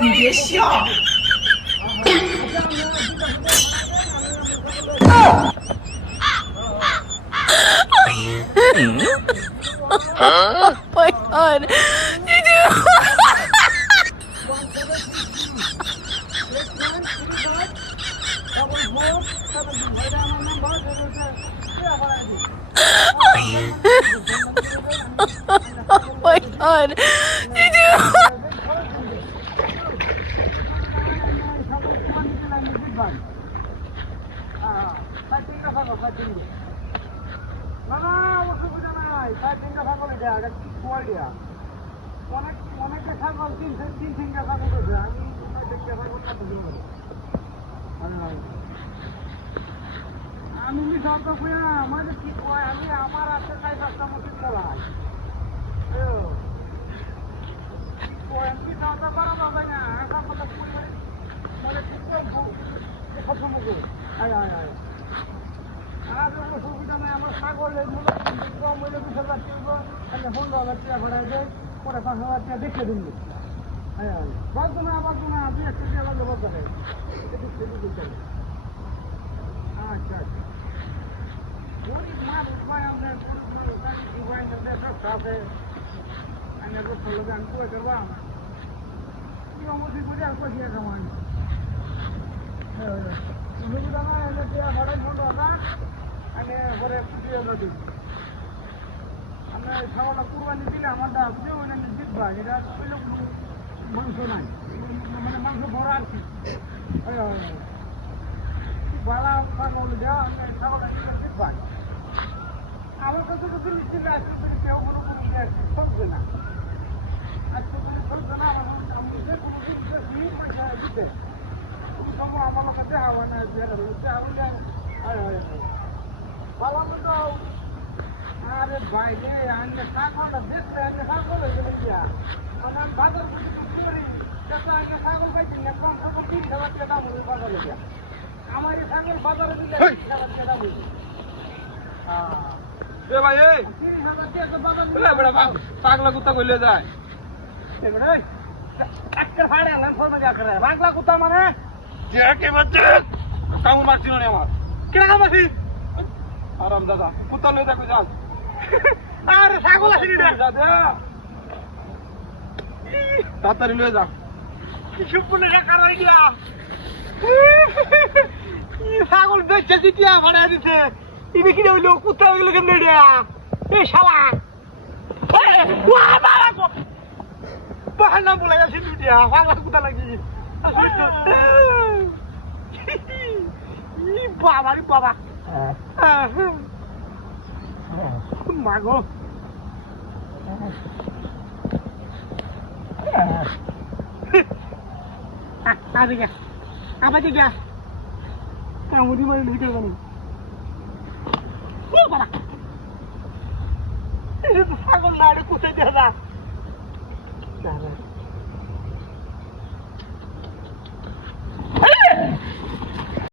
你别笑。Oh my god. Did you? Oh my god. Did you? আমি সব আমাদের কি কয় আমি আমার আছে তাই রাস্তা মতো চলাই আমি দাদা পারা বাবা না এখন কথা পরিবারে মানে কত মুখ আয় আয় আয় আর সুবিধা নাই আমার ছাগলের মূল্য কম হইলে 20,000 টাকা তাহলে 15,000 টাকা ভাড়া দেয় পরে 5,000 টাকা দেখে দিন আয় আয় বাজু না 2 একটা টাকা দেবো করে আচ্ছা আচ্ছা গরিব মানুষ ভাই আমরা গরিব মানুষ ডিভাইন সব সাথে আমি বসে লোক আমি কই করব কি আমাদের বুঝে আর কই কামাই সুবিধা না এলে টাকা ভাড়া ফোন না আমি পরে পুজিয়ে দিই আমরা ছাগলটা কুরবানি দিলে আমারটা বুঝে ওই না দিবা এটা কইলো মাংস নাই মানে মাংস বড় আর কি বালা ছাগল দেওয়া আমি ছাগলটা দিবা আমার কাছে তো জিনিস ছিল আজকে কেউ কোনো চলছে না আজকে চলছে না আমি যে কোনো জিনিস পয়সা দিতে তুমি সময় আমার কাছে আওয়া না ভালো মতো আরে ভাই রে আমি ছাগলটা দেখলে আমি ছাগল হয়ে গেলে গিয়া আমার বাজার করি আমি ছাগল পাইছি না কম কম 3,000 টাকা দাম হলে বাজারে গিয়া আমার এই ছাগল বাজারে দিলে 3,000 টাকা দাম হইবে এ ভাই এই বড় পাগলা কুত্তা কইলে যায় আজকের ফাড়ে আনলাম ফোন যা করে পাগলা কুত্তা মানে যে কে বাচ্চা কামু মারছিল না আমার কিরা কাম আছি আরাম দাদা কুত্তা লয়ে দেখো যান আরে ছাগল আসি না দাদা তাড়াতাড়ি লয়ে যা কি সম্পূর্ণ টাকা রয়ে গিয়া ছাগল বেচে দিতিয়া ভাড়া দিতে ইনি কি হইলো কুত্তা হইলো কেন রে এই শালা ওয়া মারা গো বাহানা বলে গেছে দুটিয়া পাগলা কুত্তা লাগি ই বাবা রে বাবা মাগো আরে গা আবাদি গা কামুদি মারি লিখে জানি ও বাবা এই তো ছাগল না রে কোথায় দেখা